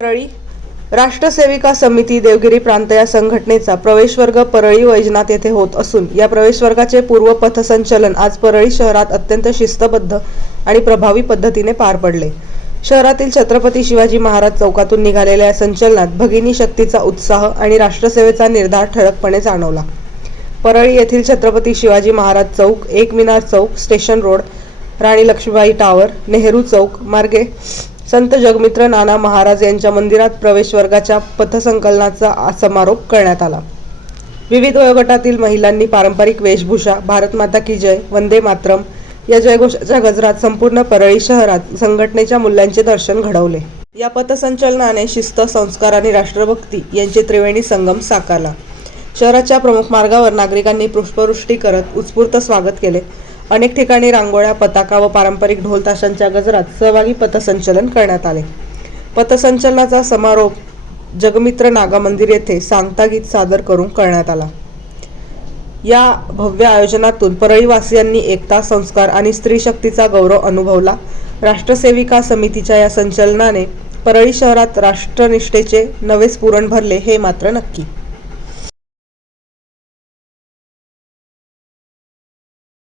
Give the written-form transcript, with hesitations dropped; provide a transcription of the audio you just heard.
परळी राष्ट्रसेविका समिती देवगिरी प्रांत या संघटनेचा प्रवेशवर्ग परळी वैजनाथ येथे होत असून या प्रवेशवर्गाचे पूर्व पथसंचलन आज परळी शहरात अत्यंत शिस्तबद्ध आणि प्रभावी पद्धतीने पार पडले। शहरातील छत्रपती शिवाजी महाराज चौकातून निघालेल्या या संचलनात भगिनी शक्तीचा उत्साह आणि राष्ट्रसेवेचा निर्धार ठळकपणे जाणवला। परळी येथील छत्रपती शिवाजी महाराज चौक, एक मिनार चौक, स्टेशन रोड, राणी लक्ष्मीबाई टावर, नेहरू चौक मार्गे संत जगमित्र नाना महाराज यांच्या मंदिरात प्रवेश वर्गाच्या पथसंकलनाचा समारोप करण्यात आला। विविध वयोगटातील महिलांनी पारंपरिक वेशभूषा, भारत माता की जय, वंदे मातरम या जयघोषाच्या गजरात संपूर्ण परळी शहरात संघटनेच्या मूल्यांचे दर्शन घडवले। या पथसंचलनाने शिस्त, संस्कार आणि राष्ट्रभक्ती यांचे त्रिवेणी संगम साकारला। शहराच्या प्रमुख मार्गावर नागरिकांनी पुष्पवृष्टी करत उत्स्फूर्त स्वागत केले। अनेक ठिकाणी रांगोळ्या, पताका व पारंपरिक ढोल ताशांच्या गजरात सहभागी पथसंचलन करण्यात आले। पथसंचलनाचा समारोप जगमित्र नागा मंदिर येथे सांगता गीत सादर करून करण्यात आला। या भव्य आयोजनातून परळीवासियांनी एकता, संस्कार आणि स्त्री शक्तीचा गौरव अनुभवला। राष्ट्रसेविका समितीच्या या संचलनाने परळी शहरात राष्ट्रनिष्ठेचे नवे स्फुरण भरले हे मात्र नक्की।